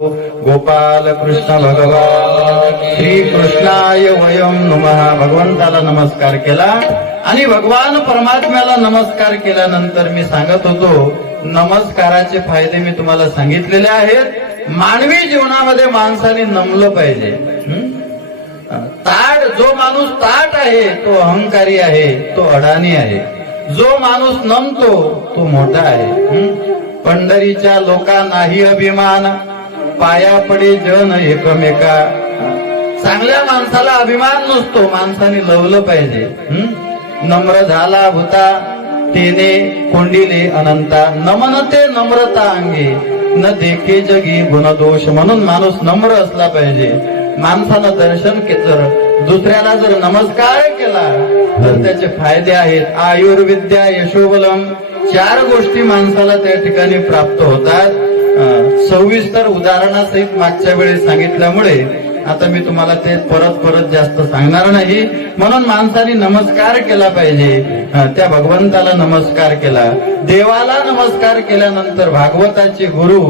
गोपाल कृष्ण भगवान श्री कृष्णाय वयम नमः. भगवंताला नमस्कार केला. आणि भगवान परमात्म्याला नमस्कार केल्यानंतर मी सांगत होतो नमस्काराचे फायदे मी तुम्हाला सांगितलेले आहेत. मानवी जीवनामध्ये माणसाने नमलं पाहिजे. ताट जो माणूस ताट आहे तो अहंकारी आहे तो अडाणी आहे. जो माणूस नमतो तो मोठा आहे. पंढरीच्या लोकांनाही अभिमान. पाया पडे जन एकमेका. चांगल्या माणसाला अभिमान नसतो माणसाने लवलं पाहिजे. नम्र झाला होता तेने कोंडिले अनंता. नमनते नम्रता अंगे न देखे जगी गुणदोष. म्हणून माणूस नम्र असला पाहिजे. माणसानं दर्शन केलं जर दुसऱ्याला जर नमस्कार केला तर त्याचे फायदे आहेत. आयुर्विद्या यशोबलम चार गोष्टी माणसाला त्या ठिकाणी प्राप्त होतात. सविस्तर उदाहरणासहित मागच्या वेळी सांगितल्यामुळे आता मी तुम्हाला ते परत परत जास्त सांगणार नाही. म्हणून माणसाने नमस्कार केला पाहिजे. त्या भगवंताला नमस्कार केला. देवाला नमस्कार केल्यानंतर भागवताचे गुरु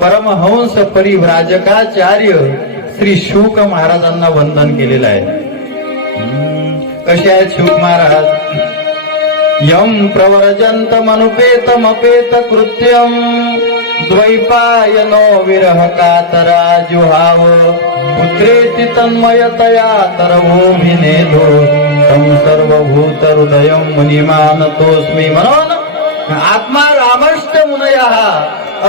परमहंस परिव्राजकाचार्य श्री शुक महाराजांना वंदन केलेलं आहे. हम्म, कसे आहेत शुक महाराज? यम प्रवरजंत मनुपेतमपेत कृत्यम द्वैपायनो विरह कातरा जुहाव पुत्रेति तन्मयतया तरवोभिनेधो तम सर्वभूत हृदयं मुनिमानतोस्मी म्हणून आत्मा रामष्ट मुनया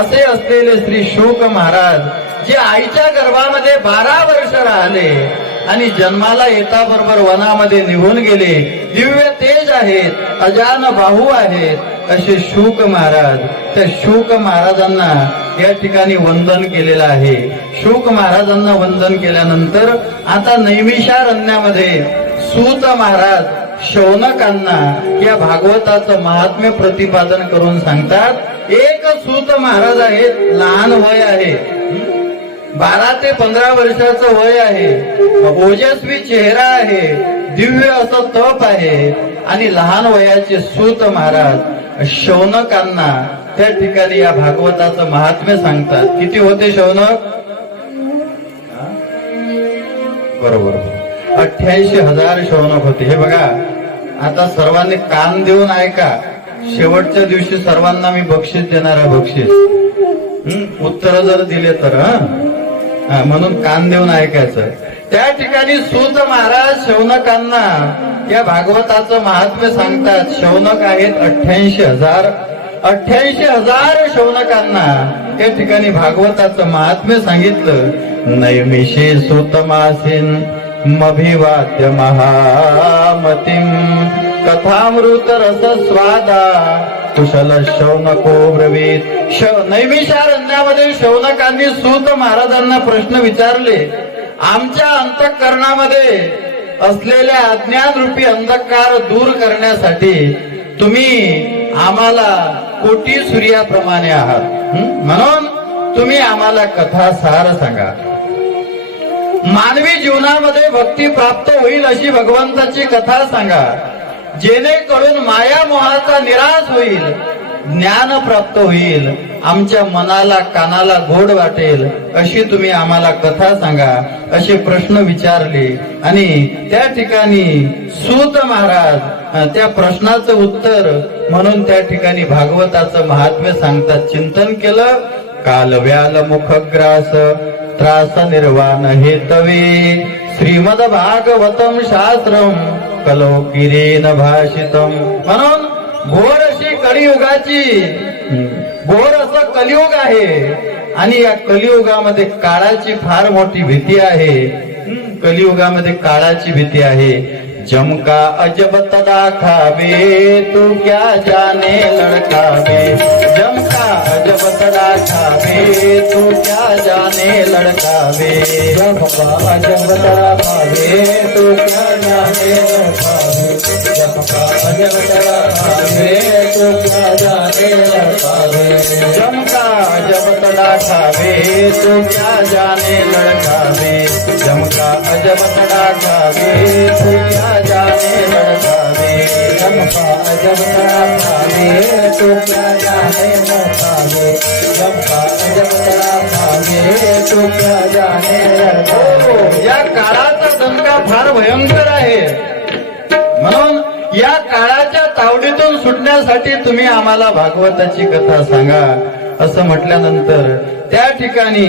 असे असलेले श्री शोक महाराज जे आईच्या गर्भामध्ये बारा वर्ष राहिले आणि जन्माला येता बरोबर वनामध्ये निघून गेले. दिव्य तेज आहेत अजान बाहू आहेत. असे शोक महाराज त्या शोक महाराजांना या ठिकाणी वंदन केलेलं आहे. शोक महाराजांना वंदन केल्यानंतर आता नैमिषारण्यामध्ये सूत महाराज शौनकांना या भागवताचं महात्म्य प्रतिपादन करून सांगतात एक सूत महाराज आहेत लहान वय आहे. बारा ते पंधरा वर्षाचं वय आहे. ओजस्वी चेहरा आहे. दिव्य असं तप आहे. आणि लहान वयाचे सूत महाराज शौनकांना त्या ठिकाणी या भागवताचं महात्म्य सांगतात. किती होते शौनक? बरोबर. अठ्ठ्याऐंशी हजार शौनक होते. हे बघा आता सर्वांनी कान देऊन ऐका. शेवटच्या दिवशी सर्वांना मी बक्षीस देणार आहे बक्षीस. उत्तर जर दिले तर हा? हा, म्हणून कान देऊन ऐकायचं. त्या ठिकाणी सूत महाराज शौनकांना या भागवताचं महात्म्य सांगतात. शौनक आहेत अठ्याऐंशी हजार. अठ्ठ्याऐंशी हजार शौनकांना त्या ठिकाणी भागवताचं महात्म्य सांगितलं. नैमिषे सुतमासीन. मभिवाद्य महामतिम कथामृत रस स्वादा कुशल शौनको ब्रवीत श नैमिषारण्यामध्ये शौनकांनी सूत महाराजांना प्रश्न विचारले आमच्या अंतःकरणामध्ये असलेल्या अज्ञान रूपी अंधकार दूर करण्यासाठी तुम्ही आम्हाला कोटी सूर्याप्रमाणे आहात. म्हणून तुम्ही आम्हाला कथा सार सांगा. मानवी जीवनामध्ये भक्ती प्राप्त होईल अशी भगवंताची कथा सांगा. जेणेकरून माया मोहाचा निराश होईल ज्ञान प्राप्त होईल आमच्या मनाला कानाला गोड वाटेल अशी तुम्ही आम्हाला कथा सांगा. असे प्रश्न विचारले आणि त्या ठिकाणी सूत महाराज त्या प्रश्नाचं उत्तर म्हणून त्या ठिकाणी भागवताचं महात्म्य सांगतात. चिंतन केलं काल व्याल मुखग्रास त्रास निर्वाण हेतवे. श्रीमद भागवतम शास्त्रम कलो किरेन भाषितम. म्हणून घोर अशी कलियुगाची घोर असं कलियुग आहे. आणि या कलियुगामध्ये काळाची फार मोठी भीती आहे. कलियुगामध्ये काळाची भीती आहे. जमका अजब तदा खावे तू क्या जाने लड़कावे जमका अजब तदा खावे तू क्या जाने लड़कावे जमका अजब तदा खावे तू क्या जाने लड़कावे जमका जब खावे तो जाने लड़कावे जमका अजपतडा खावे जाने लड़कावे जमका जब खावे जाने जमका खावे जाने हो, या काळाचा दणका फार भयंकर आहे. या काळाच्या तावडीतून सुटण्यासाठी तुम्ही आम्हाला भागवताची कथा सांगा असं म्हटल्यानंतर त्या ठिकाणी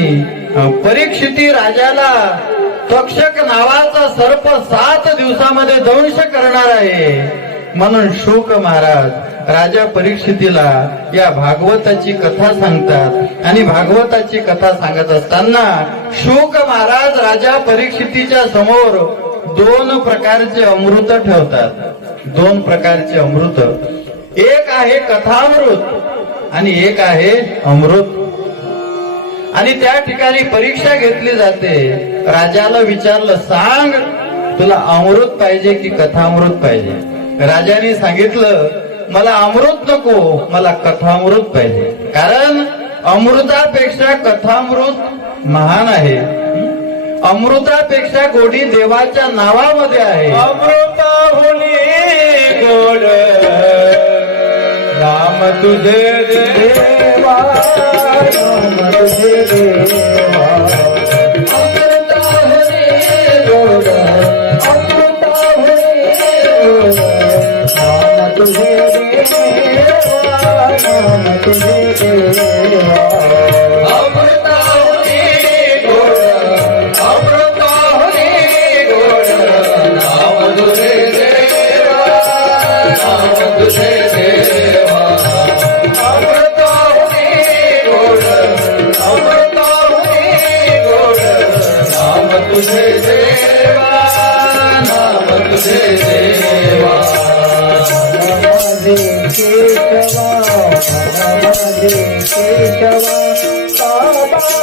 परीक्षिती राजाला तक्षक नावाचा सर्प सात दिवसामध्ये दंश करणार आहे. म्हणून शोक महाराज राजा परीक्षितीला या भागवताची कथा सांगतात. आणि भागवताची कथा सांगत असताना शोक महाराज राजा परीक्षितीच्या समोर दोन प्रकारचे अमृत ठेवतात. दोन प्रकारचे अमृत. एक आहे कथामृत आणि एक आहे अमृत. आणि त्या ठिकाणी परीक्षा घेतली जाते. राजाला विचारलं सांग तुला अमृत पाहिजे की कथामृत पाहिजे? राजाने सांगितलं मला अमृत नको मला कथामृत पाहिजे. कारण अमृतापेक्षा कथामृत महान आहे. अमृतापेक्षा गोडी देवाच्या नावामध्ये आहे. अमृताहुनी गोड. नाम तुझे देवा तुझे देवा गोड. गोड. नाम तुझे देवा नाम तुझे देवा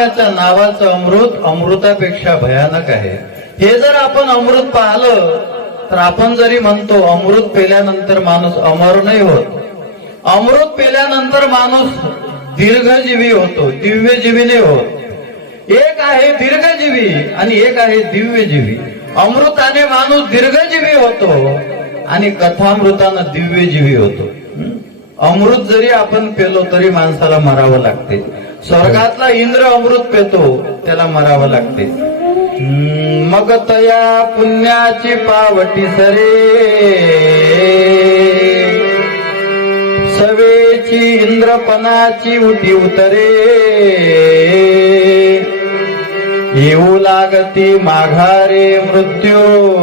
महात्म्याच्या नावाचं अमृत अमृतापेक्षा भयानक आहे. हे जर आपण अमृत पाहिलं तर आपण जरी म्हणतो अमृत पेल्यानंतर माणूस अमर नाही होत. अमृत पेल्यानंतर माणूस दीर्घजीवी होतो दिव्यजीवी नाही होत. एक आहे दीर्घजीवी आणि एक आहे दिव्यजीवी. अमृताने माणूस दीर्घजीवी होतो आणि कथामृतानं दिव्यजीवी होतो. अमृत जरी आपण पेलो तरी माणसाला मरावं लागते. स्वर्गातला इंद्र अमृत पेतो त्याला मरावं लागते. मग तया पुण्याची पावटी सरे. सवेची इंद्रपणाची उटी उतरे. येऊ लागती माघारे मृत्यू.